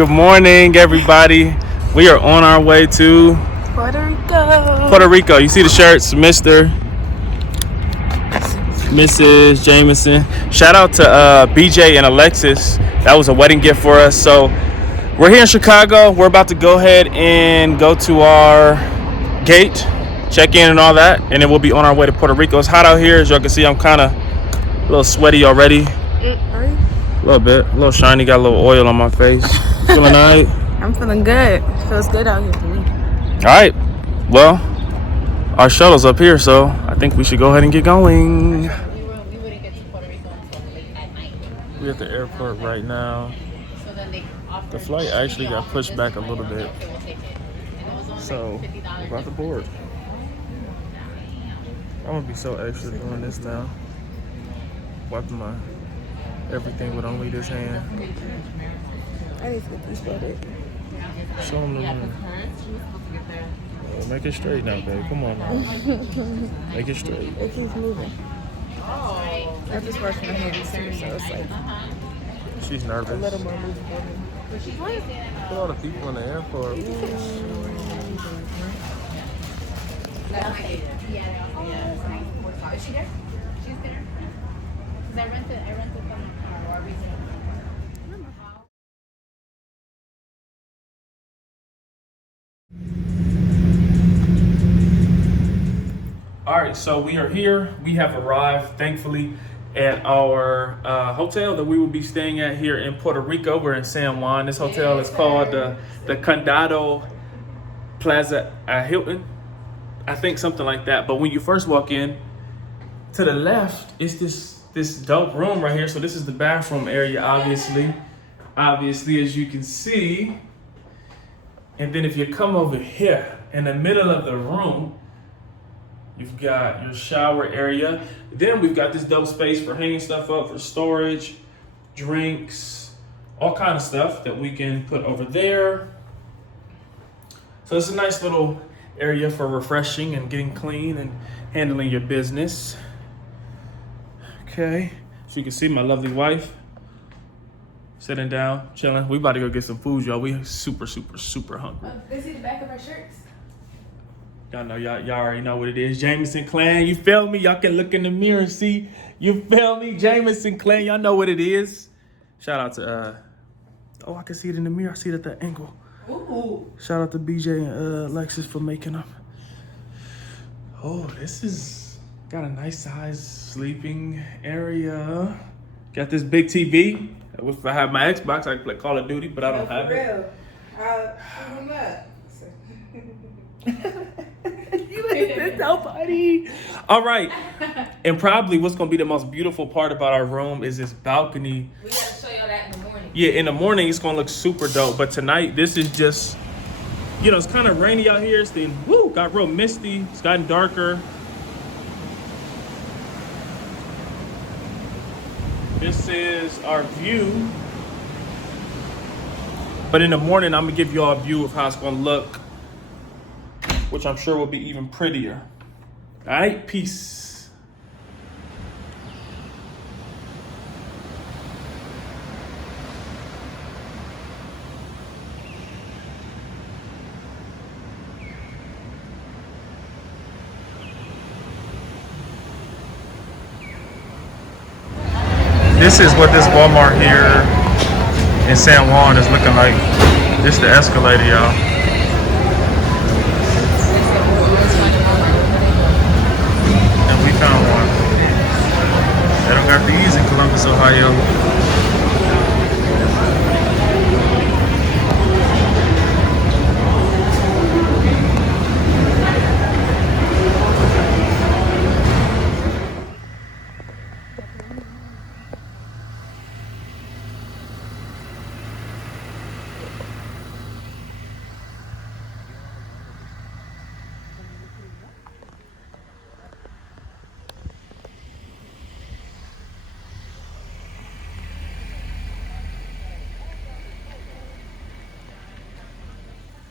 Good morning, everybody. We are on our way to Puerto Rico. Puerto Rico. You see the shirts, Mr. Mrs. Jameson. Shout out to BJ and Alexis. That was a wedding gift for us. So we're here in Chicago. We're about to go ahead and go to our gate, check in and all that, and then we'll be on our way to Puerto Rico. It's hot out here. As y'all can see, I'm kind of a little sweaty already. Are you? A little bit. A little shiny. Got a little oil on my face. Feeling all right? I'm feeling good. It feels good out here for me. All right. Well, our shuttle's up here, so I think we should go ahead and get going. We wouldn't get to Puerto Rico until late at night. We're at the airport right now. So then they offered. The flight actually got pushed back a little bit. Okay, we'll take it. And it was only So, like $50. we're about to board. I'm gonna be so extra doing this now. Wiping my everything with only this hand. I need to get this started. Show them the room. Well, make it straight now, babe. Come on now. Make it straight. It keeps moving. I just washed my hands too, so it's like She's a nervous. little more movable. Look at all the people in the airport. Is she there? She's there. Because I rented from the car, or we did. All right, so we are here. We have arrived, thankfully, at our hotel that we will be staying at here in Puerto Rico. We're in San Juan. This hotel is called the Condado Plaza Hilton. I think something like that. But when you first walk in, to the left is this dope room right here. So this is the bathroom area, obviously, as you can see. And then if you come over here in the middle of the room, you've got your shower area. Then we've got this dope space for hanging stuff up, for storage, drinks, all kind of stuff that we can put over there. So it's a nice little area for refreshing and getting clean and handling your business. Okay, so you can see my lovely wife sitting down, chilling. We about to go get some food, y'all. We super hungry. They see the back of our shirts. Y'all know, y'all already know what it is. Jameson clan, you feel me? Y'all can look in the mirror and see. You feel me? Jameson clan, y'all know what it is. Shout out to, oh, I can see it in the mirror. I see it at that angle. Ooh. Shout out to BJ and Alexis for making them. Oh, this is, got a nice size sleeping area. Got this big TV. If I have my Xbox, I can play Call of Duty, but I don't have it. You ain't said nobody. All right. And probably what's going to be the most beautiful part about our room is this balcony. We got to show y'all that in the morning. Yeah, in the morning it's going to look super dope. But tonight, this is just, you know, it's kind of rainy out here. It's been, got real misty. It's gotten darker. This is our view. But in the morning, I'm going to give you all a view of how it's going to look, which I'm sure will be even prettier. All right, peace. This is what this Walmart here in San Juan is looking like. This is the escalator, y'all. We found one. They don't got these in Columbus, Ohio.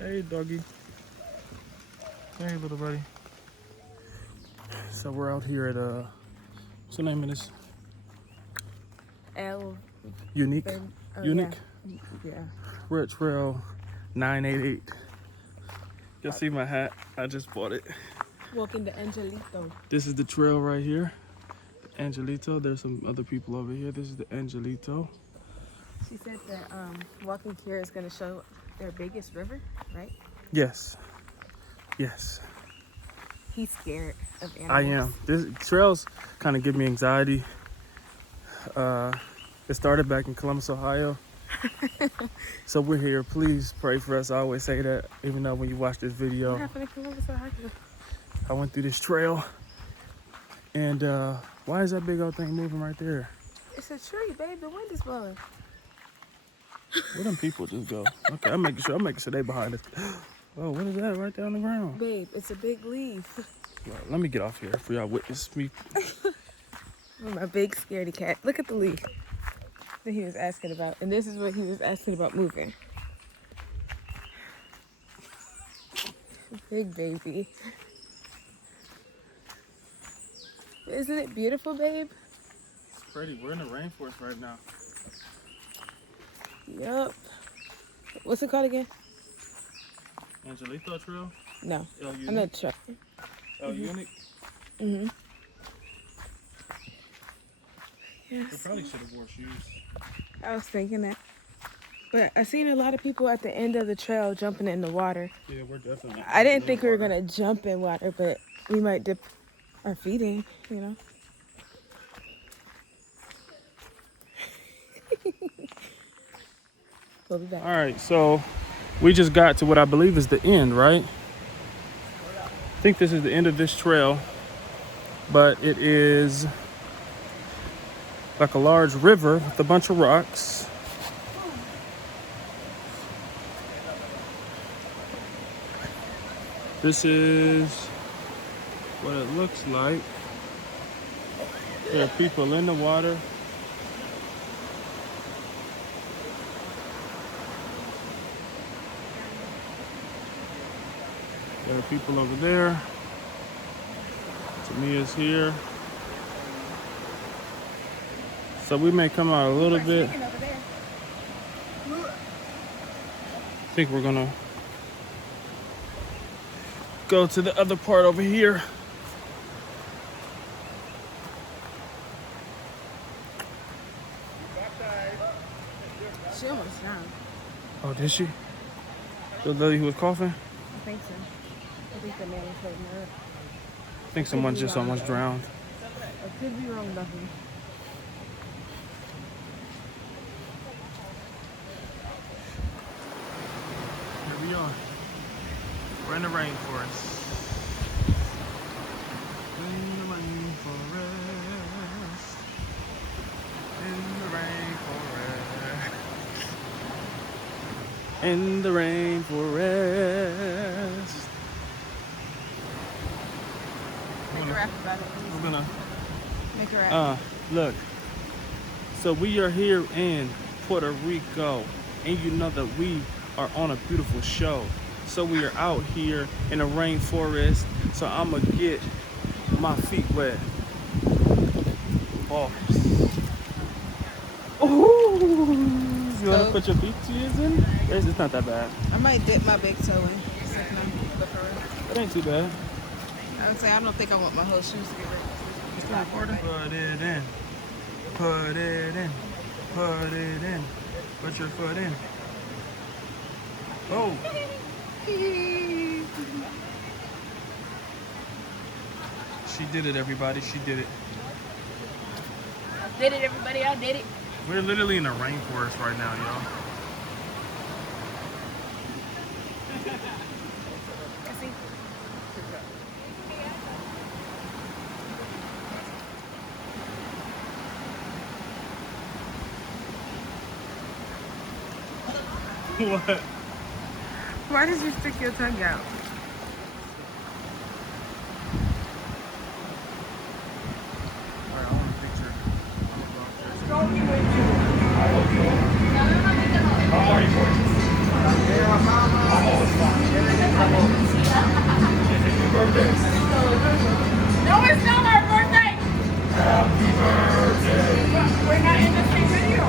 Hey, doggy. Hey, little buddy. So we're out here at what's the name of this? L. Unique. Oh, Unique. yeah. Yeah. We're at trail 988. You'll see my hat. I just bought it. Walking to Angelito. This is the trail right here. Angelito. There's some other people over here. This is the Angelito. She said that walking here is going to show their biggest river, right? Yes. Yes. He's scared of animals. I am. This trails kind of give me anxiety. It started back in Columbus, Ohio. So we're here. Please pray for us. I always say that, even though when you watch this video, What happened in Columbus, Ohio? I went through this trail. And why is that big old thing moving right there? It's a tree, babe. The wind is blowing. Where them people just go? Okay, I'm making sure they behind us. Oh, what is that right there on the ground? Babe, it's a big leaf. Well, let me get off here for y'all witness me. My big scaredy cat. Look at the leaf that he was asking about. And this is what he was asking about moving. Big baby. Isn't it beautiful, babe? It's pretty. We're in the rainforest right now. Yup. What's it called again? Angelito Trail? No, El I'm not sure. El Unique? Mm-hmm. They Yes. probably should have wore shoes. I was thinking that. But I seen a lot of people at the end of the trail jumping in the water. Yeah, we're definitely. I didn't think we were going to jump in water, but we might dip our feet in, you know? We'll be back. All right, so we just got to what I believe is the end, right? I think this is the end of this trail, but it is like a large river with a bunch of rocks. This is what it looks like. There are people in the water. There are people over there. Tamia's here. So we may come out a little bit. I think we're gonna go to the other part over here. She almost drowned. Oh, did she? The lady who was coughing? I think so. I think the man was holding her up. I think someone just almost drowned. I could be wrong, nothing. Here we are. We're in the rainforest. In the rainforest. In the rainforest. In the rainforest. Make a rap about it, please. We're gonna Make a rap. look. So we are here in Puerto Rico, and you know that we are on a beautiful show. So we are out here in the rainforest. So I'm gonna get my feet wet. Bars. Ooh, you wanna put your big toes in? It's not that bad. I might dip my big toe in. It ain't too bad. I would say I don't think I want my whole shoes to get wet. It's not important. Put it in. Put it in. Put it in. Put your foot in. Oh. She did it, everybody. She did it. I did it, everybody. I did it. We're literally in the rainforest right now, y'all. What? Why did you stick your tongue out? Alright, I want a picture. No, it's not our birthday. Happy birthday. We're not in the same video.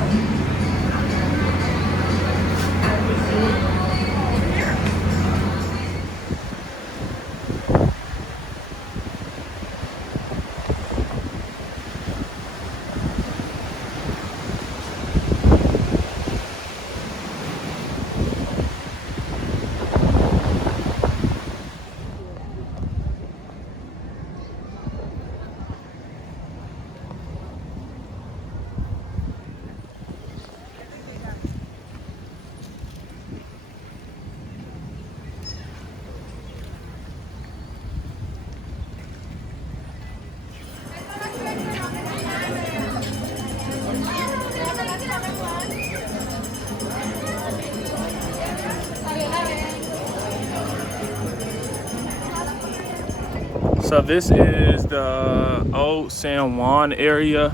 So this is the Old San Juan area,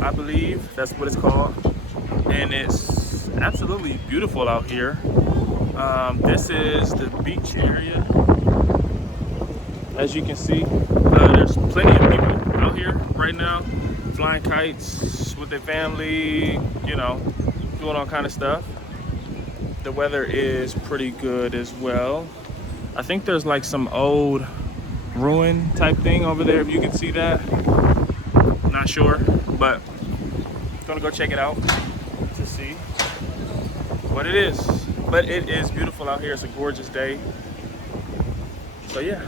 I believe. That's what it's called. And it's absolutely beautiful out here. This is the beach area. As you can see, there's plenty of people out here right now, flying kites with their family, you know, doing all kind of stuff. The weather is pretty good as well. I think there's like some old ruin type thing over there, if you can see that. Not sure, but I'm gonna go check it out to see what it is. But it is beautiful out here. It's a gorgeous day. So yeah.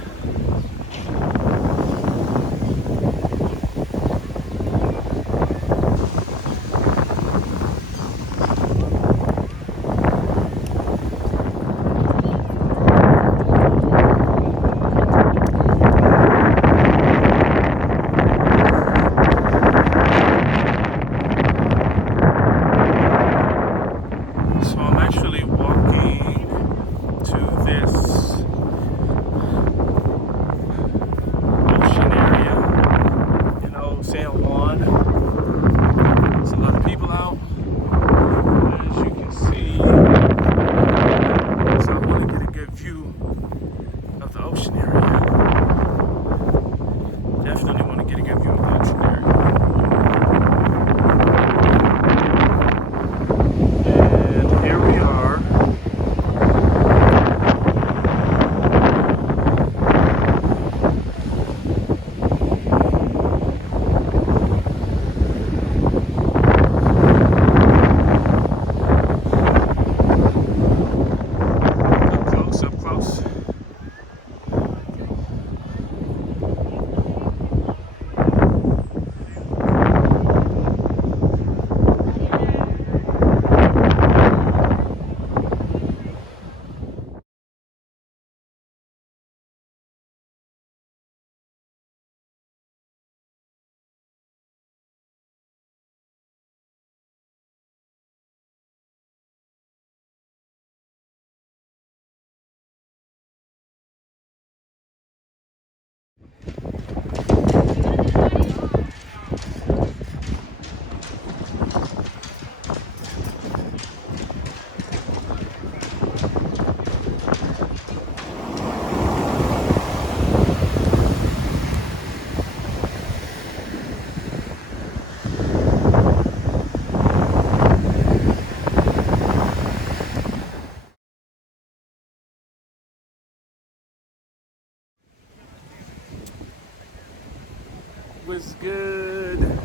Was good.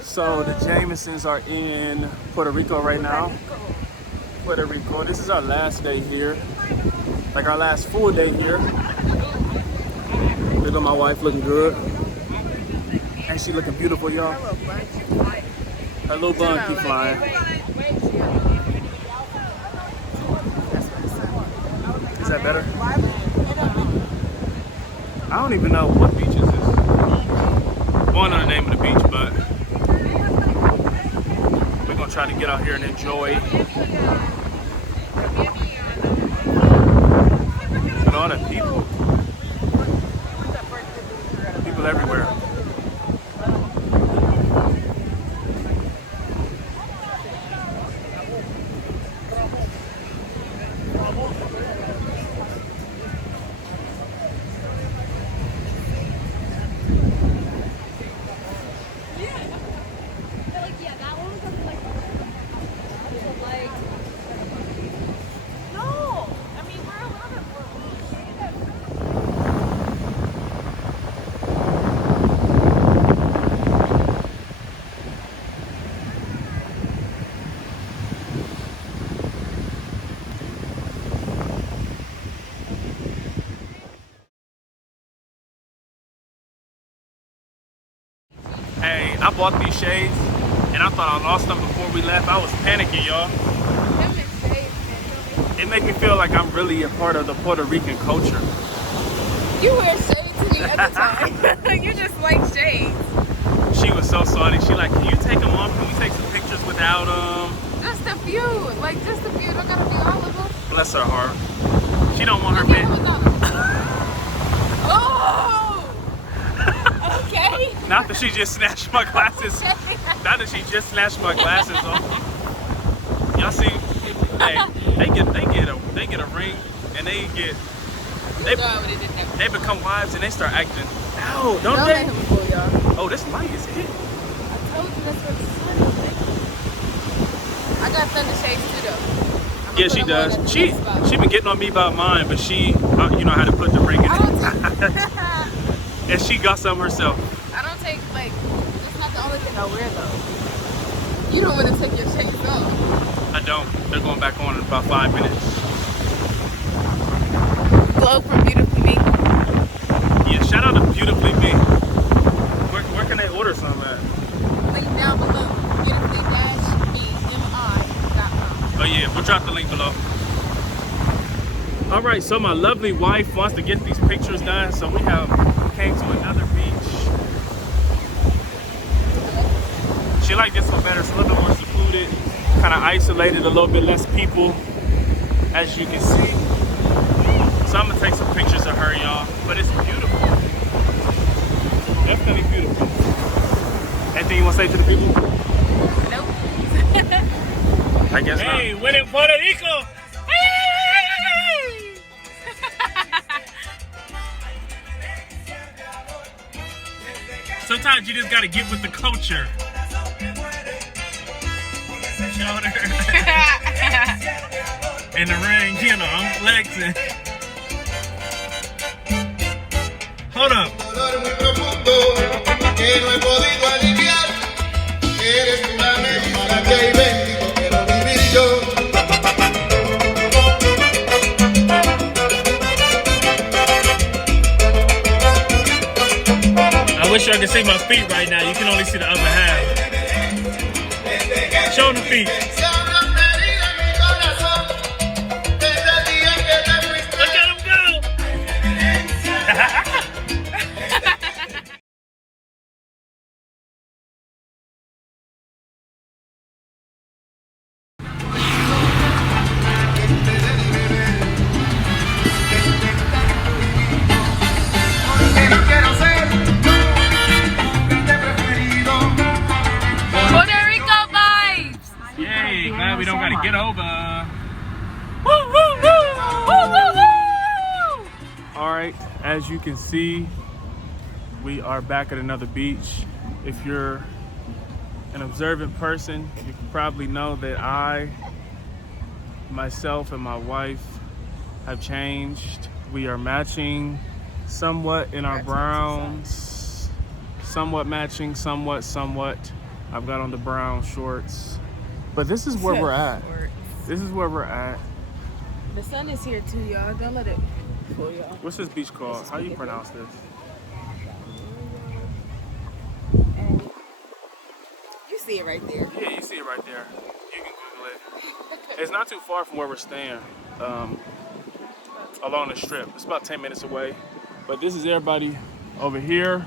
So the Jamesons are in Puerto Rico right now. Puerto Rico. This is our last day here. Like our last full day here. Look at my wife looking good. And she looking beautiful, y'all. Her little bun keep flying. Is that better? I don't even know what beach is this. Going on the name of the beach, but we're gonna try to get out here and enjoy with all the people. People everywhere. Hey, I bought these shades and I thought I lost them before we left. I was panicking, y'all. It made me feel like I'm really a part of the Puerto Rican culture. You wear shades to me every time. You just like shades. She was so salty. She like, can you take them off? Can we take some pictures without them? Just a few. Like, just a few. Don't gotta be all of them. Bless her heart. She don't want her bed. Oh! Okay. Not that she just snatched my glasses. Not that she just snatched my glasses off. Y'all see? Hey, they get a ring and they become wives and they start acting. No, don't Don't they? let him fool y'all. Oh, this light is hit. I told you that's what the sun is. I got thunder shades too though. Yeah, she does. She been getting on me about mine, but she, you know how to put the ring in I it. don't take, And she got some herself. I don't take, like, that's not the only thing I wear though. You don't want to take your shades off. I don't. They're going back on in about 5 minutes. Glow from Beautifully Me. Yeah, shout out to Beautifully Me. Where can they order some at? Link down below. Beautifully-me.com. Oh yeah, we'll drop the link below. All right, so my lovely wife wants to get these pictures done, so we came to another beach. She liked this one better. It's a little bit more secluded, kind of isolated, a little bit less people, as you can see. So I'm gonna take some pictures of her, y'all. But it's beautiful. Definitely beautiful. Anything you want to say to the people? Nope. I guess not. Hey, we're in Puerto Rico. Sometimes you just gotta get with the culture. Shoulder. In the ring, you know, I'm flexing. Hold up. I wish y'all could see my feet right now. You can only see the other half. Show the feet. Look at him go. Puerto Rico vibes! Yay, glad we don't gotta get over. Woo, woo, woo! Woo, woo, woo! All right, as you can see, we are back at another beach. If you're an observant person, you can probably know that I, myself, and my wife have changed. We are matching somewhat in our browns, somewhat matching, somewhat. I've got on the brown shorts, but this is where we're at. This is where we're at. The sun is here too, y'all. Don't let it fool y'all. What's this beach called? How do you pronounce this? And you see it right there. Yeah, you see it right there. You can Google it. It's not too far from where we're staying, along the strip. It's about 10 minutes away. But this is everybody over here.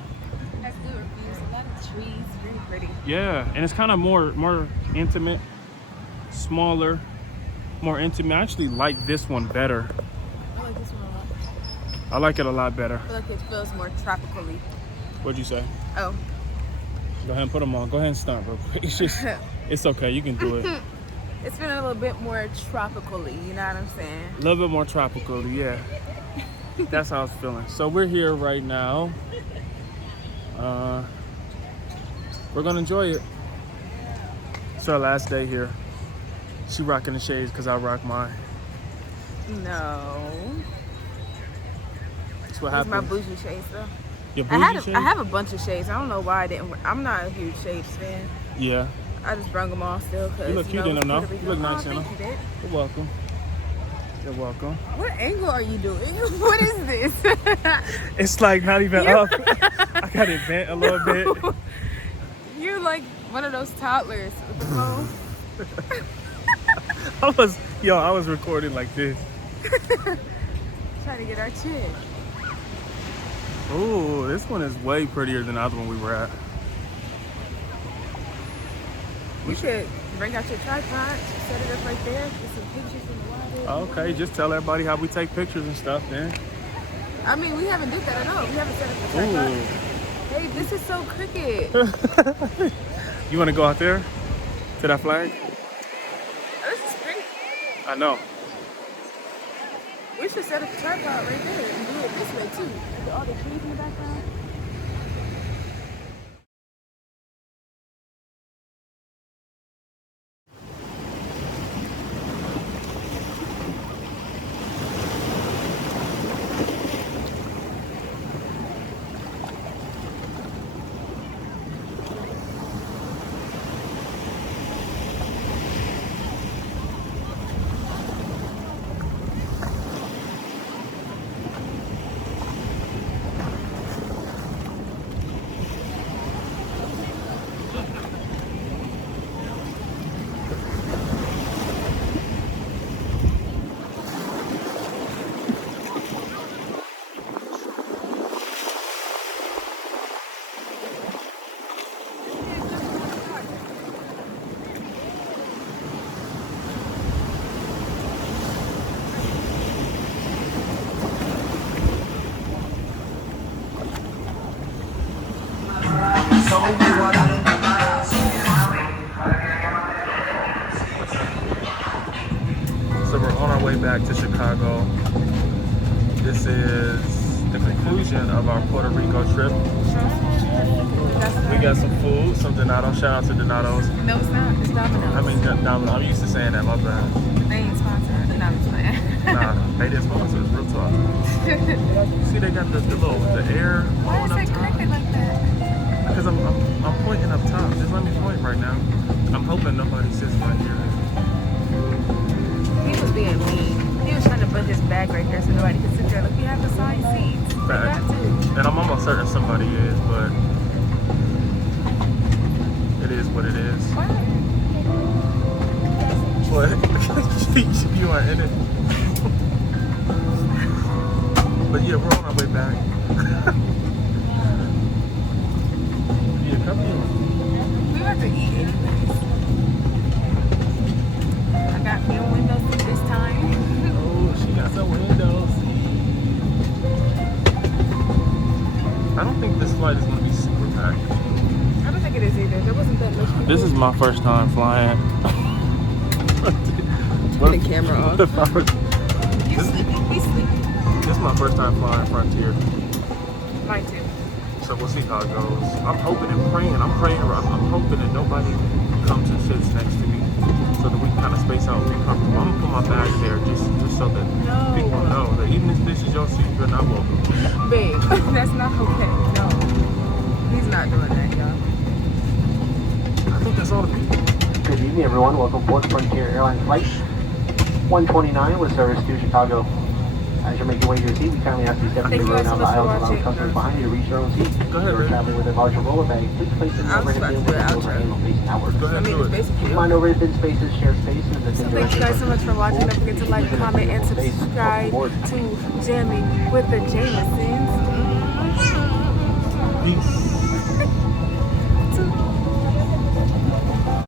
Has good reviews. A lot of trees. Very pretty. Yeah, and it's kind of more intimate, smaller, more intimate. I actually like this one better. I like this one a lot. I like it a lot better. I feel like it feels more tropically. What'd you say? Oh. Go ahead and put them on. Go ahead and stunt real quick. It's just, it's okay. You can do it. It's been a little bit more tropically, you know what I'm saying? A little bit more tropical, yeah. That's how it's feeling. So we're here right now. We're gonna enjoy it. It's our last day here. She rocking the shades because I rock mine. No. That's what That's my happens. bougie shades though. Your bougie shades? I have a bunch of shades. I don't know why I didn't. I'm not a huge shades fan. Yeah. I just brung them all still because You look cute in them, though. You look nice in them. Thank you, babe. You're welcome. You're welcome. What angle are you doing? What is this? It's like not even up. I got it bent a little bit. You're like one of those toddlers with the phone. I was recording like this. Trying to get our chin. Ooh, this one is way prettier than the other one we were at. You should bring out your tripod, set it up right there, get some pictures in the water. Okay, just tell everybody how we take pictures and stuff, then. I mean, we haven't did that at all. We haven't set up the tripod. Hey, this is so crooked. You want to go out there to that flag? Oh, this is pretty. I know. We should set up the tripod right there and do it this way too. With all the trees in the background. So we're on our way back to Chicago. This is the conclusion of our Puerto Rico trip. We got some food, some Donato. Shout out to Donato's. No, it's not. It's Domino's. I mean, Domino. I'm used to saying that. My bad. They ain't sponsored. No, I'm just playing. Nah, they didn't sponsor us. Real talk. See, they got the air Why blowing is up it top. crooked like that? Because I'm pointing up top. Just let me point right now. I'm hoping nobody sits right here. He was being mean. He was trying to put his bag right there so nobody could sit there. Look, you have the side seats. You got to. And I'm almost certain somebody is, but it is what it is. What? What? You are in it. But yeah, we're on our way back. Yeah, come here. We about to eat anyways. I got me a window seat this time. Oh, she got some windows. I don't think this flight is going to be super packed. I don't think it is either. There wasn't that much people. This is my first time flying. Turn the camera off. This You sleepy? He's sleepy. is my first time flying Frontier. Mine too. So we'll see how it goes. I'm hoping and praying. I'm hoping that nobody comes and sits next to me so that we can kind of space out and be comfortable. I'm gonna put my bag there just so that people know that even if this is your seat, you're not welcome. Babe, that's not okay. No. He's not doing that, y'all. I think that's all the people. Good evening, everyone. Welcome aboard Frontier Airlines Flight 129 with service to Chicago. As you're making your way to your seat, we kindly ask you to step Thank through you the row guys so down the much for aisles and allow watching. customers behind you to reach their own seat. Go ahead, If you're Ray. traveling with a larger roller bag, please place it in the I was overhead about to bin do with an the outro. overhand facing outward. Go ahead, I mean, do it's it. basically Mind overhead bin spaces, shared spaces, and So thank you guys so much for watching. Don't forget to like, comment, and subscribe to Jamming with the Jamesons. Peace.